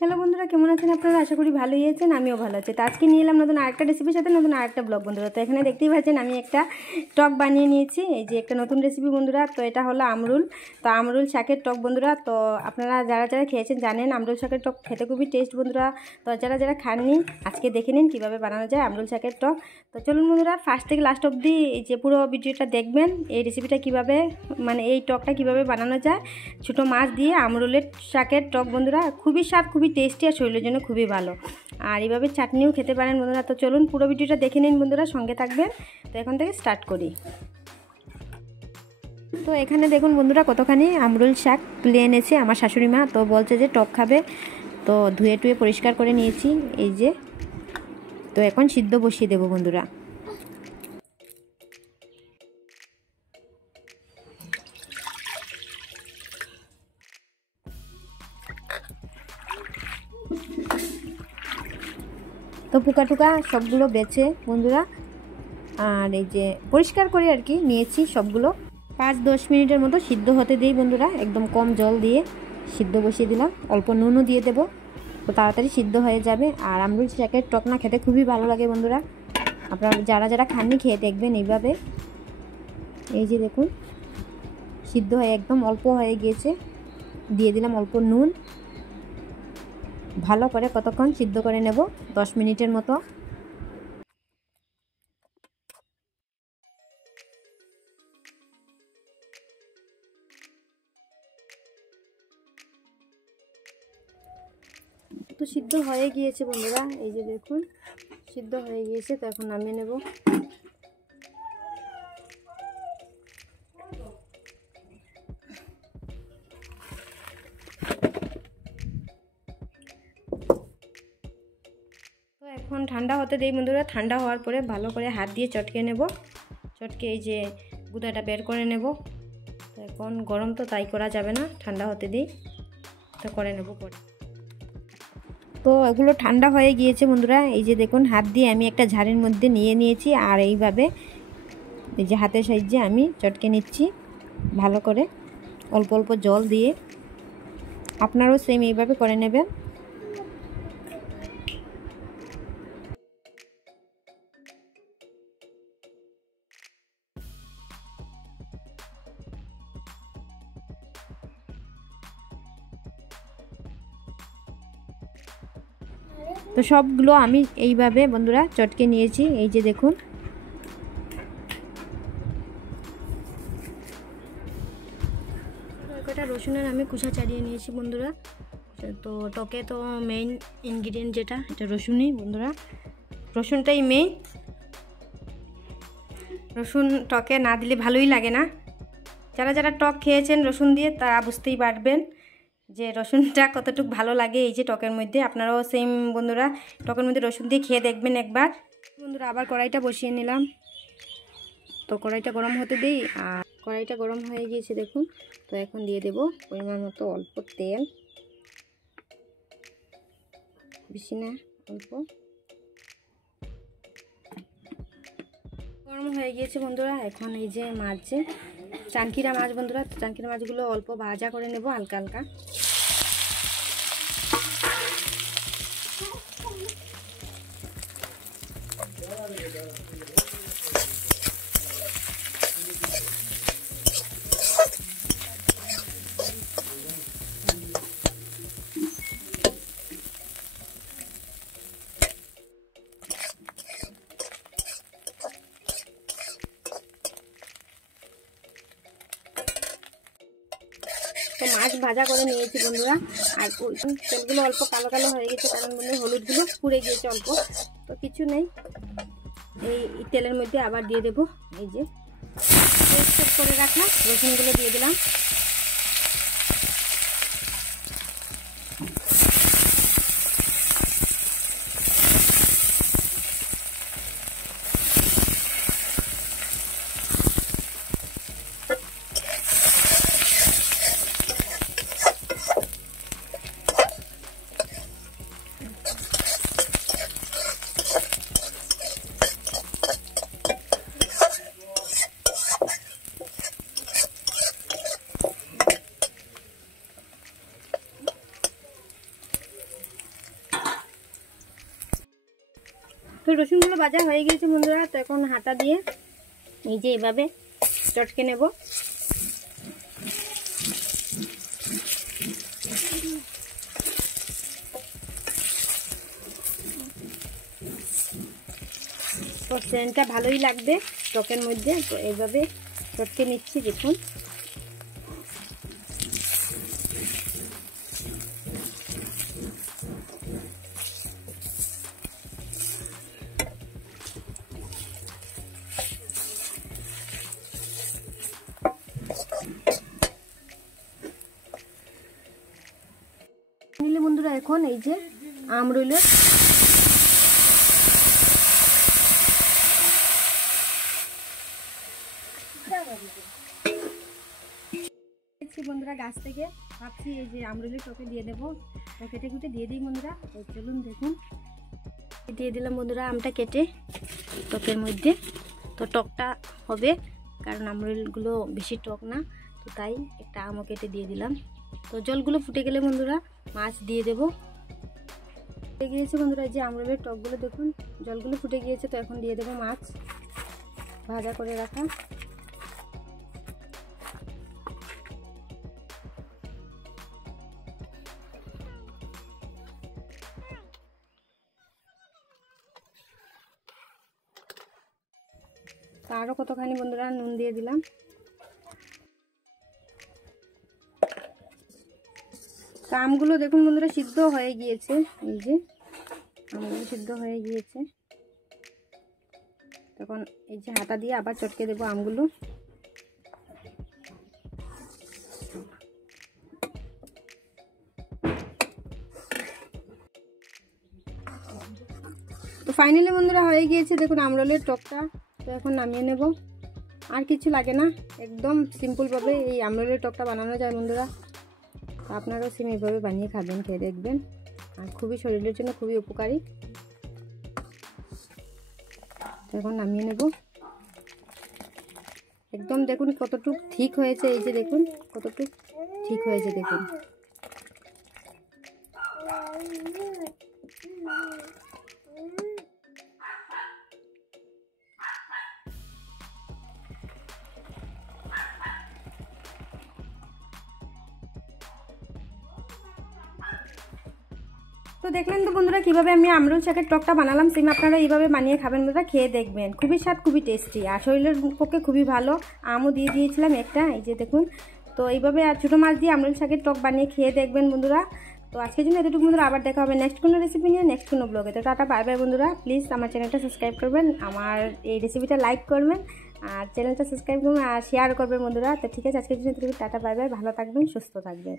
Hello বন্ধুরা, কেমন আছেন আপনারা? আশা করি ভালোই আছেন, আমিও ভালো আছি। তো আজকে নিয়ে এলাম নতুন আরেকটা রেসিপির সাথে নতুন আরেকটা ব্লগ বন্ধুরা। তো এখানে দেখতেই পাচ্ছেন আমি একটা টক বানিয়ে নিয়েছি। এই যে একটা নতুন রেসিপি বন্ধুরা। তো এটা হলো আমরুল। তো আমরুল শাকের টক বন্ধুরা। তো আপনারা যারা যারা খেয়েছেন জানেন আমরুল শাকের টক খেতে খুবই টেস্ট বন্ধুরা। তো যারা যারা খাননি আজকে দেখে নিন কীভাবে বানানো যায় আমরুল শাকের টক। তো চলুন বন্ধুরা, ফার্স্ট থেকে লাস্ট অবধি এই যে পুরো ভিডিওটা দেখবেন, এই রেসিপিটা কীভাবে মানে এই টকটা কীভাবে বানানো যায়। ছোটো মাছ দিয়ে আমরুলের শাকের টক বন্ধুরা, খুবই স্বাদ, খুবই টেস্টি আর শরীরের জন্য খুবই ভালো। আর এইভাবে চাটনিও খেতে পারেন বন্ধুরা। তো চলুন পুরো ভিডিওটা দেখে নিন বন্ধুরা, সঙ্গে থাকবেন। তো এখন থেকে স্টার্ট করি। তো এখানে দেখুন বন্ধুরা কতখানি আমরুল শাক তুলে এনেছে আমার শাশুড়ি মা। তো বলছে যে টক খাবে, তো ধুয়ে টুয়ে পরিষ্কার করে নিয়েছি এই যে। তো এখন সিদ্ধ বসিয়ে দেবো বন্ধুরা। তো পোকা টুকা সবগুলো বেছে বন্ধুরা, আর এই যে পরিষ্কার করে আর কি নিয়েছি সবগুলো। 5-10 মিনিটের মতো সিদ্ধ হতে দিই বন্ধুরা, একদম কম জল দিয়ে সিদ্ধ বসিয়ে দিলাম। অল্প নুনও দিয়ে দেবো, তো তাড়াতাড়ি সিদ্ধ হয়ে যাবে। আর আমরুল শাকের টক না খেতে খুবই ভালো লাগে বন্ধুরা। আপনারা যারা যারা খাননি খেয়ে দেখবেন এইভাবে। এই যে দেখুন সিদ্ধ হয়ে একদম অল্প হয়ে গিয়েছে, দিয়ে দিলাম অল্প নুন। ভালো করে কতক্ষণ সিদ্ধ করে নেব, 10 মিনিটের মতো। তো সিদ্ধ হয়ে গিয়েছে বন্ধুরা, এই যে দেখুন সিদ্ধ হয়ে গিয়েছে। তো এখন নামিয়ে নেব। তো এখন ঠান্ডা হতে দেই বন্ধুরা। ঠান্ডা হওয়ার পরে ভালো করে হাত দিয়ে চটকে নেব। চটকে এই যে গুঁদাটা বের করে নেব। তো এখন গরম তো তাই করা যাবে না, ঠান্ডা হতে দিই। তো করে নেব পরে। তো এগুলো ঠান্ডা হয়ে গিয়েছে বন্ধুরা। এই যে দেখুন হাত দিয়ে আমি একটা ঝাড়ির মধ্যে নিয়ে নিয়েছি, আর এইভাবে এই যে হাতের সাহায্যে আমি চটকে নিচ্ছি ভালো করে, অল্প অল্প জল দিয়ে। আপনারাও সেম এইভাবে করে নেবেন। তো সবগুলো আমি এইভাবে বন্ধুরা চটকে নিয়েছি, এই যে দেখুন। কটা রসুনের আমি কুচা ছাড়িয়ে নিয়েছি বন্ধুরা। তো টকে তো মেইন ইনগ্রিডিয়েন্ট যেটা, এটা রসুনই বন্ধুরা। রসুনটাই মেইন। রসুন টকে না দিলে ভালোই লাগে না। যারা যারা টক খেয়েছেন রসুন দিয়ে তারা বুঝতেই পারবেন যে রসুনটা কতটুকু ভালো লাগে এই যে টকের মধ্যে। আপনারাও সেম বন্ধুরা টকের মধ্যে রসুন দিয়ে খেয়ে দেখবেন একবার বন্ধুরা। আবার কড়াইটা বসিয়ে নিলাম। তো কড়াইটা গরম হতে দিই, আর কড়াইটা গরম হয়ে গিয়েছে দেখুন। তো এখন দিয়ে দেব পরিমাণ মতো অল্প তেল, বেশি না অল্প। গরম হয়ে গিয়েছে বন্ধুরা। এখন এই যে মাছ, যে চানকিরা মাছ বন্ধুরা, চানকিরা মাছগুলো অল্প ভাজা করে নেব হালকা হালকা। তো মাছ ভাজা করে নিয়েছি বন্ধুরা। আর তেলগুলো অল্প কালো কালো হয়ে গেছে, কারণ বন্ধু হলুদগুলো পুড়ে গিয়েছে অল্প। তো কিছু নেই, এই তেলের মধ্যে আবার দিয়ে দেবো এই যে পেস্ট করে রাখলাম রসুনগুলো দিয়ে দিলাম। তো রসুনগুলো ভাজা হয়ে গিয়েছে বন্ধুরা, তো এখন হাতা দিয়ে এই যে এভাবে চটকে নেব। তো সেন্টটা ভালোই লাগবে টকের মধ্যে, তো এইভাবে চটকে নিচ্ছি দেখুন। নিলে বন্ধুরা এখন এই যে আমরুলের বন্ধুরা গাছ থেকে ভাবছি এই যে আমরুলের টকে দিয়ে দেবো, তো কেটে কুটে দিয়ে দিই বন্ধুরা। তো চলুন দেখুন, দিয়ে দিলাম বন্ধুরা আমটা কেটে টকের মধ্যে। তো টকটা হবে কারণ আমরুলগুলো বেশি টক না, তো তাই একটা আমও কেটে দিয়ে দিলাম। তো জলগুলো ফুটে গেলে বন্ধুরা মাছ দিয়ে দেবো। ফুটে গিয়েছে বন্ধুরা, এই যে আমরুলের টকগুলো দেখুন জলগুলো ফুটে গিয়েছে, তো এখন দিয়ে দেবো মাছ ভাজা করে রাখা। আরও কতখানি বন্ধুরা নুন দিয়ে দিলাম। আমগুলো দেখুন বন্ধুরা সিদ্ধ হয়ে গিয়েছে, এই যে আমগুলো সিদ্ধ হয়ে গিয়েছে। তখন এই যে হাতা দিয়ে আবার চটকে দেবো আমগুলো। তো ফাইনালি বন্ধুরা হয়ে গিয়েছে দেখুন আমরুলের টকটা। তো এখন নামিয়ে নেব, আর কিছু লাগে না, একদম সিম্পলভাবে এই আমরুলের টকটা বানানো যায় বন্ধুরা। আপনারাও সেম এইভাবে বানিয়ে খাবেন, খেয়ে দেখবেন, আর খুবই শরীরের জন্য খুবই উপকারী। তো এখন নামিয়ে নেব। একদম দেখুন কতটুকু ঠিক হয়েছে, এই যে দেখুন কতটুকু ঠিক হয়েছে দেখুন। তো দেখলেন তো বন্ধুরা কিভাবে আমি আমরুল শাকের টকটা বানালাম, সেম আপনারা এইভাবে বানিয়ে খাবেন বন্ধুরা, খেয়ে দেখবেন, খুবই স্বাদ খুবই টেস্টি আর শরীরের পক্ষে খুবই ভালো। আমও দিয়ে দিয়েছিলাম একটা, এই যে দেখুন। তো এইভাবে আর ছোটো মাছ দিয়ে আমরুল শাকের টক বানিয়ে খেয়ে দেখবেন বন্ধুরা। তো আজকের জন্য এতটুকু বন্ধুরা, আবার দেখা হবে নেক্সট কোনো রেসিপি নিয়ে, নেক্সট কোনো ব্লগে। তো টাটা বাই বাই বন্ধুরা। প্লিজ আমার চ্যানেলটা সাবস্ক্রাইব করবেন, আমার এই রেসিপিটা লাইক করবেন, আর চ্যানেলটা সাবস্ক্রাইব করবেন আর শেয়ার করবেন বন্ধুরা। তো ঠিক আছে, আজকের জন্য এতটুকু, টাটা বাই বাই, ভালো থাকবেন, সুস্থ থাকবেন।